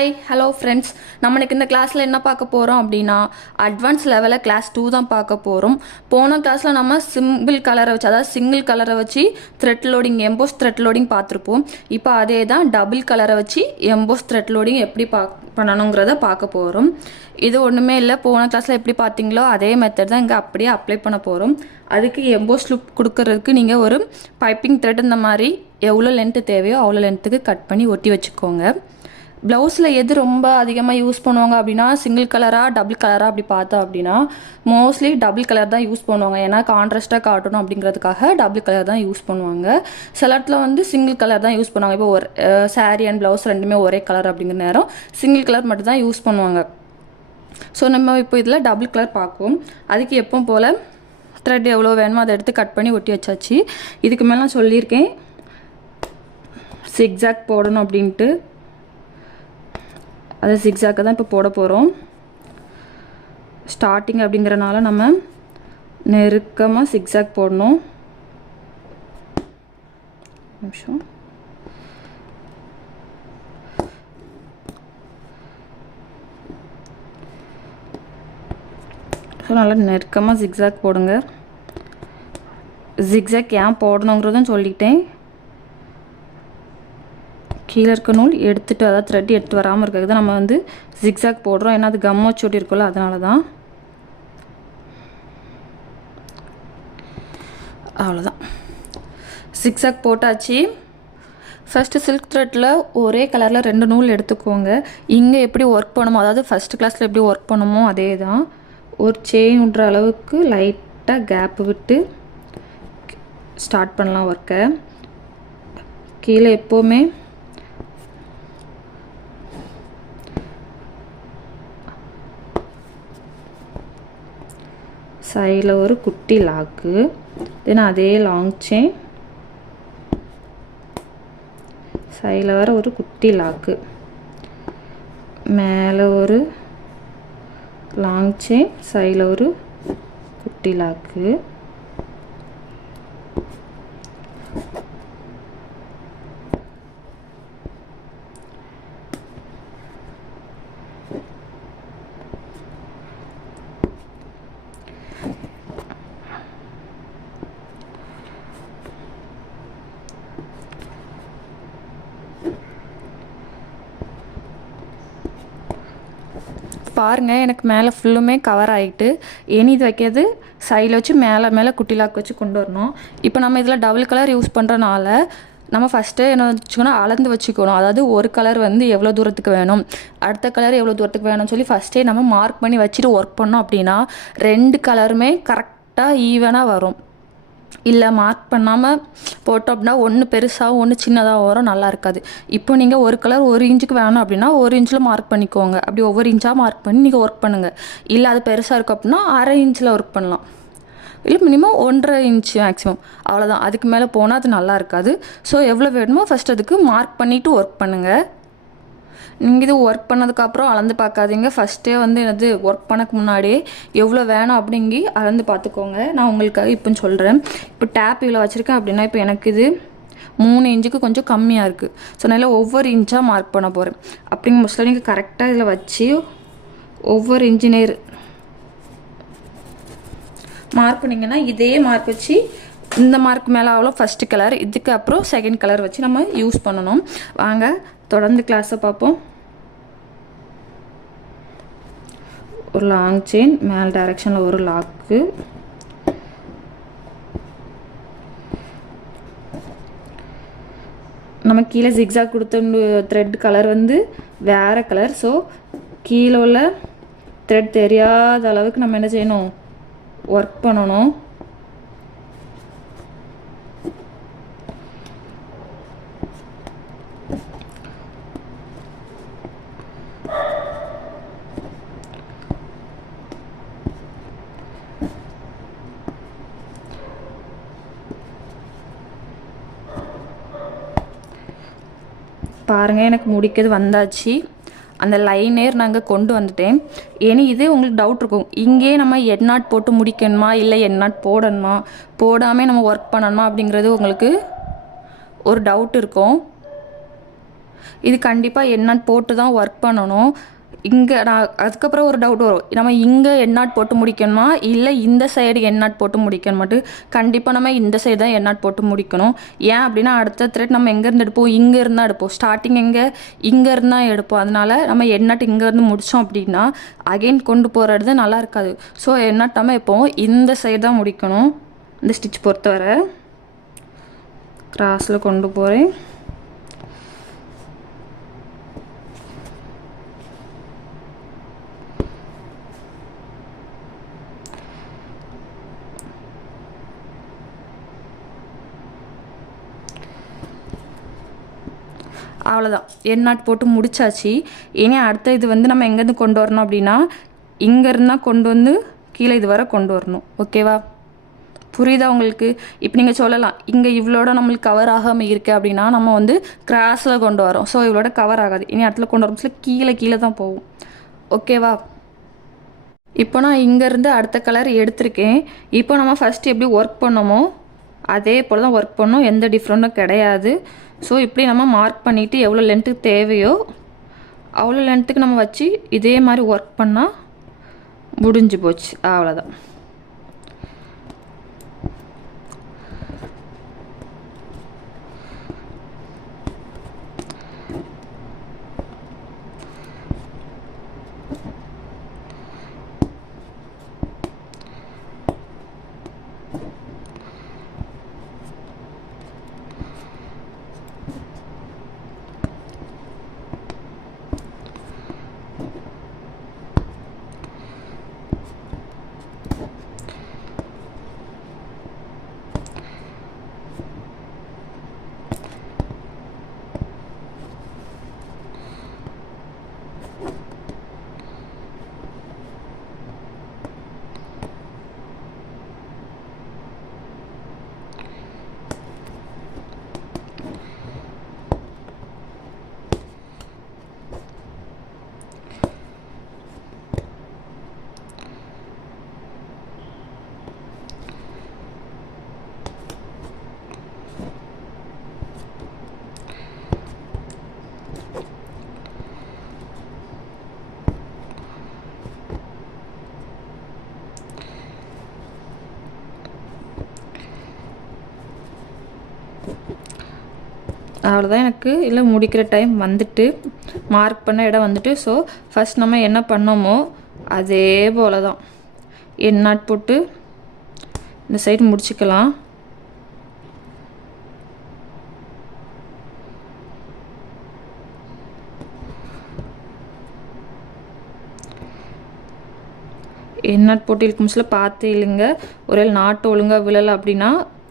Hi hello friends, நம்மளுக்கு இந்த கிளாஸில் என்ன பார்க்க போகிறோம் அப்படின்னா அட்வான்ஸ் லெவலில் கிளாஸ் 2 தான் பார்க்க போகிறோம். போன கிளாஸில் நம்ம சிங்கிள் கலரை வச்சு thread loading EMBOSS thread loading பார்த்துருப்போம். இப்போ அதே தான் டபுள் கலரை வச்சு எம்போஸ் த்ரெட் லோடிங் எப்படி பண்ணணுங்கிறத பார்க்க போகிறோம். இது ஒன்றுமே இல்லை, போன கிளாஸில் எப்படி பார்த்தீங்களோ அதே மெத்தட் தான் இங்கே அப்படியே அப்ளை பண்ண போகிறோம். அதுக்கு எம்போஸ் லுக் கொடுக்கறதுக்கு நீங்கள் ஒரு பைப்பிங் த்ரெட் இந்த மாதிரி எவ்வளோ லென்த்து தேவையோ அவ்வளோ லென்த்துக்கு கட் பண்ணி ஒட்டி வச்சுக்கோங்க. ப்ளவுஸில் எது ரொம்ப அதிகமாக யூஸ் பண்ணுவாங்க அப்படின்னா சிங்கிள் கலராக டபுள் கலராக அப்படி பார்த்தோம் அப்படின்னா மோஸ்ட்லி டபுள் கலர் தான் யூஸ் பண்ணுவாங்க. ஏன்னா கான்ட்ராஸ்ட்டாக காட்டணும் அப்படிங்கிறதுக்காக டபுள் கலர் தான் யூஸ் பண்ணுவாங்க. சில இடத்துல வந்து சிங்கிள் கலர் தான் யூஸ் பண்ணுவாங்க. இப்போ ஒரு சாரீ அண்ட் ப்ளவுஸ் ரெண்டுமே ஒரே கலர் அப்படிங்கிற நேரம் சிங்கிள் கலர் மட்டும் தான் யூஸ் பண்ணுவாங்க. ஸோ நம்ம இப்போ இதில் டபுள் கலர் பார்க்கும். அதுக்கு எப்பவும் போல் த்ரெட் எவ்வளோ வேணுமோ அதை எடுத்து கட் பண்ணி ஒட்டி வச்சாச்சு. இதுக்கு மேலே நான் சொல்லியிருக்கேன் சிக்ஸாக் போடணும் அப்படின்ட்டு. அதை சிக்ஸாக்க தான் இப்போ போட போகிறோம். ஸ்டார்டிங் அப்படிங்கிறனால நம்ம நெருக்கமாக சிக்ஸாக் போடணும். நிமிஷம். ஸோ நல்லா நெருக்கமாக ஜிக்ஸாக் போடுங்க. ஜிக்ஸாக் ஏன் போடணுங்கிறதும் சொல்லிட்டேன். கீழே இருக்க நூல் எடுத்துகிட்டு, அதாவது த்ரெட் எடுத்து வராமல் இருக்கிறது தான் நம்ம வந்து ஜிக்ஸாக் போடுறோம். ஏன்னா அது கம்மா சோட்டி இருக்குல்ல, அதனால தான். அவ்வளோதான், ஜிக்ஸாக் போட்டாச்சு. ஃபஸ்ட்டு சில்க் த்ரெட்டில் ஒரே கலரில் 2 நூல் எடுத்துக்கோங்க. இங்கே எப்படி ஒர்க் பண்ணுமோ, அதாவது ஃபஸ்ட்டு கிளாஸில் எப்படி ஒர்க் பண்ணுமோ அதே தான். ஒரு செயின் விட்ற அளவுக்கு லைட்டாக கேப் விட்டு ஸ்டார்ட் பண்ணலாம் ஒர்க்கை. கீழே எப்போவுமே சைடில் ஒரு குட்டி லாக்கு, தென் அதே லாங் செயின், சைடில் வர ஒரு குட்டி லாக்கு, மேலே ஒரு லாங் செயின், சைடில் ஒரு குட்டி லாக்கு. பாருங்கள், எனக்கு மேலே ஃபுல்லுமே கவர் ஆகிட்டு. இனி இது வைக்கிறது சைடில் வச்சு மேலே குட்டி லாக் வச்சு கொண்டு வரணும். இப்போ நம்ம இதில் டபுள் கலர் யூஸ் பண்ணுறனால நம்ம ஃபஸ்ட்டு என்ன வச்சுக்கணும், அளந்து வச்சுக்கணும். அதாவது ஒரு கலர் வந்து எவ்வளோ தூரத்துக்கு வேணும், அடுத்த கலர் எவ்வளோ தூரத்துக்கு வேணும்னு சொல்லி ஃபஸ்ட்டே நம்ம மார்க் பண்ணி வச்சுட்டு ஒர்க் பண்ணோம் அப்படின்னா 2 கலருமே கரெக்டாக ஈவனாக வரும். இல்லை மார்க் பண்ணாமல் போட்டோம் அப்படின்னா ஒன்று பெருசாகவும் ஒன்று சின்னதாக வரும், நல்லா இருக்காது. இப்போ நீங்கள் ஒரு கலர் 1 இன்ச்சுக்கு வேணும் அப்படின்னா 1 இன்ச்சில் மார்க் பண்ணிக்கோங்க. அப்படி ஒவ்வொரு இன்ச்சாக மார்க் பண்ணி நீங்கள் ஒர்க் பண்ணுங்கள். இல்லை அது பெருசாக இருக்கும் அப்படின்னா 1/2 இன்ச்சில் ஒர்க் பண்ணலாம். இல்லை மினிமம் 1.5 இன்ச்சு மேக்ஸிமம், அவ்வளோதான். அதுக்கு மேலே போனால் அது நல்லா இருக்காது. ஸோ எவ்வளோ வேணுமோ ஃபஸ்ட் அதுக்கு மார்க் பண்ணிவிட்டு ஒர்க் பண்ணுங்கள். நீங்கள் இது ஒர்க் பண்ணதுக்கப்புறம் அளந்து பார்க்காதீங்க. ஃபஸ்ட்டே வந்து என்னது ஒர்க் பண்ணக்கு முன்னாடியே எவ்வளோ வேணும் அப்படிங்கி அளந்து பார்த்துக்கோங்க. நான் உங்களுக்காக இப்போ சொல்கிறேன். இப்போ டேப் இவ்வளோ வச்சுருக்கேன் அப்படின்னா இப்போ எனக்கு இது 3 இன்ச்சுக்கு கொஞ்சம் கம்மியாக இருக்குது. ஸோ நான் ஒவ்வொரு இன்ச்சாக மார்க் பண்ண போகிறேன். அப்படிங்க மோஸ்ட்லி நீங்கள் கரெக்டாக இதில் வச்சு ஒவ்வொரு இன்ஜினியர் மார்க் பண்ணிங்கன்னா இதே மார்க் வச்சு இந்த மார்க் மேலே அவ்வளோ ஃபஸ்ட்டு கலர், இதுக்கு அப்புறம் செகண்ட் கலர் வச்சு நம்ம யூஸ் பண்ணணும். வாங்க தொடர்ந்து கிளாஸை பார்ப்போம். ஒரு லாங் செயின், மேல் டைரக்ஷனில் ஒரு லாக்கு, நம்ம கீழே ஜிக்ஸாக் கொடுத்த த்ரெட் கலர் வந்து வேறு கலர். ஸோ கீழே உள்ள த்ரெட் தெரியாத அளவுக்கு நம்ம என்ன செய்யணும், ஒர்க் பண்ணணும். பாருங்கள், எனக்கு முடிக்கிறது வந்தாச்சு. அந்த லைனேர் நாங்கள் கொண்டு வந்துட்டேன். இனி இது உங்களுக்கு டவுட் இருக்கும், இங்கே நம்ம எண்ணாட் போட்டு முடிக்கணுமா இல்லை எண்ணாட் போடணுமா, போடாமல் நம்ம ஒர்க் பண்ணணுமா அப்படிங்கிறது உங்களுக்கு ஒரு டவுட் இருக்கும். இது கண்டிப்பாக எண்ணாட் போட்டு தான் ஒர்க் பண்ணணும். இங்கே நான் அதுக்கப்புறம் ஒரு டவுட் வரும், நம்ம இங்கே எண்ணாட் போட்டு முடிக்கணுமா இல்லை இந்த சைடு எண்ணாட் போட்டு முடிக்கணுமாட்டு. கண்டிப்பாக நம்ம இந்த சைடு தான் எண்ணாட் போட்டு முடிக்கணும். ஏன் அப்படின்னா அடுத்த த்ரெட் நம்ம எங்கேருந்து எடுப்போம், இங்கே இருந்தால் எடுப்போம். ஸ்டார்டிங் இங்கே இருந்தால் எடுப்போம். அதனால் நம்ம எண்ணாட் இங்கேருந்து முடித்தோம் அப்படின்னா அகெயின் கொண்டு போகிறது நல்லா இருக்காது. ஸோ எண்ணாட் நம்ம எப்போவும் இந்த சைடு தான் முடிக்கணும். இந்த ஸ்டிச் பொறுத்தவரை கிராஸில் கொண்டு போகிறேன். அவ்வளோதான், எண்ணாட் போட்டு முடிச்சாச்சு. இனி அடுத்த இது நம்ம எங்கேருந்து கொண்டு வரணும் அப்படின்னா இங்கேருந்தான் கொண்டு வந்து கீழே இது வரை கொண்டு வரணும். ஓகேவா? புரியுதா உங்களுக்கு? இப்போ நீங்கள் சொல்லலாம், இங்கே இவ்வளோட நம்மளுக்கு கவர் ஆகாமல் இருக்குது அப்படின்னா நம்ம கிராஸில் கொண்டு வரோம். ஸோ இவ்வளோட கவர் ஆகாது. இனி இடத்துல கொண்டு வரோம் கீழே தான் போகும். ஓகேவா? இப்போ நான் இங்கேருந்து அடுத்த கலர் எடுத்திருக்கேன். இப்போ நம்ம ஃபஸ்ட்டு எப்படி ஒர்க் பண்ணோமோ அதே போல் தான் ஒர்க் பண்ணோம், எந்த டிஃப்ரெண்ட்டும் கிடையாது. ஸோ இப்படி நம்ம மார்க் பண்ணிவிட்டு எவ்வளோ லென்த்துக்கு தேவையோ அவ்வளோ லென்த்துக்கு நம்ம வச்சு இதே மாதிரி ஒர்க் பண்ணால் முடிஞ்சு போச்சு. அவ்வளோதான். அவ்வளோதான். எனக்கு இல்லை முடிக்கிற டைம் வந்துட்டு மார்க் பண்ண இடம் வந்துட்டு. ஸோ ஃபஸ்ட் நம்ம என்ன பண்ணோமோ அதே போல் தான் எண்ணாட் போட்டு இந்த சைடு முடிச்சுக்கலாம். எண்ணாட் போட்டு இழுக்கும் சில பார்த்து இல்லைங்க, ஒரே நாட்டு ஒழுங்காக விழலை அப்படின்னா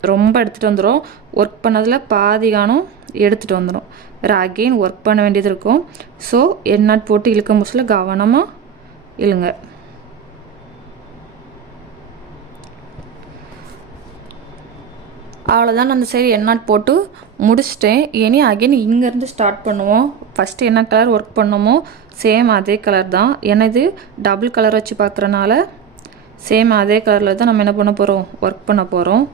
ரொம்ப எடுத்துகிட்டு வந்துடும். ஒர்க் பண்ணதில் பாதி காணும் எடுத்துகிட்டு வந்துடும். வேறு அகெயின் ஒர்க் பண்ண வேண்டியது இருக்கும். ஸோ எண்ணாட் போட்டு இழுக்க முடியல, கவனமாக இழுங்க. அவ்வளோதான். நான் அந்த சைடு எண்ணாட் போட்டு முடிச்சிட்டேன். இனி அகெயின் இங்கேருந்து ஸ்டார்ட் பண்ணுவோம். ஃபஸ்ட்டு என்ன கலர் ஒர்க் பண்ணோமோ சேம் அதே கலர் தான். ஏன்னா இது டபுள் கலர் வச்சு பார்க்குறனால சேம் அதே கலரில் தான் நம்ம என்ன பண்ண போகிறோம், ஒர்க் பண்ண போகிறோம்.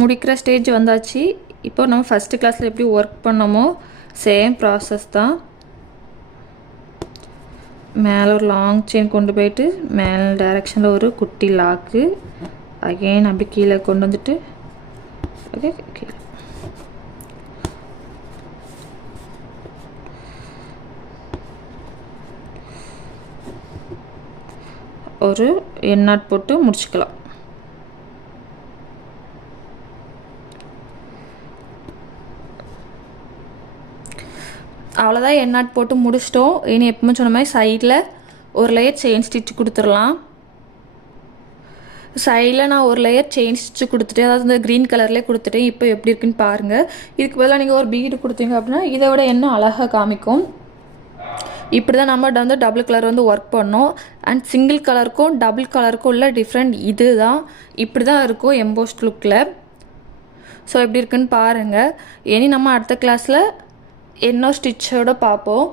முடிக்கிற ஸ்டேஜ் வந்தாச்சு. இப்போ நம்ம ஃபஸ்ட்டு கிளாஸில் எப்படி ஒர்க் பண்ணோமோ சேம் ப்ராசஸ் தான். மேலே ஒரு லாங் செயின் கொண்டு போயிட்டு மேலே டைரெக்ஷனில் ஒரு குட்டி லாக்கு, அகெயின் அப்படி கீழே கொண்டு வந்துட்டு ஓகே கீழே ஒரு என் நாட் போட்டு முடிச்சுக்கலாம். அவ்வளோதான், என் நாட் போட்டு முடிச்சிட்டோம். இனி எப்பவுமே சொன்ன மாதிரி சைடில் ஒரு லேயர் செயின் ஸ்டிச் கொடுத்துடலாம். சைடில் நான் ஒரு லேயர் செயின் ஸ்டிச் கொடுத்துட்டேன், அதாவது இந்த க்ரீன் கலர்லேயே கொடுத்துட்டேன். இப்போ எப்படி இருக்குன்னு பாருங்கள். இதுக்கு பதிலாக நீங்கள் ஒரு பீடு கொடுத்தீங்க அப்படின்னா இதை விட இன்னும் அழகாக காமிக்கும். இப்படி தான் நம்ம வந்து டபுள் கலர் வந்து ஒர்க் பண்ணோம். அண்ட் சிங்கிள் கலருக்கும் டபுள் கலருக்கும் உள்ள டிஃப்ரெண்ட் இது தான். இப்படி தான் இருக்கும் எம்போஸ்ட் லுக்கில். ஸோ எப்படி இருக்குன்னு பாருங்கள். இனி நம்ம அடுத்த கிளாஸில் இன்னொரு ஸ்டிச்சோடு பார்ப்போம்.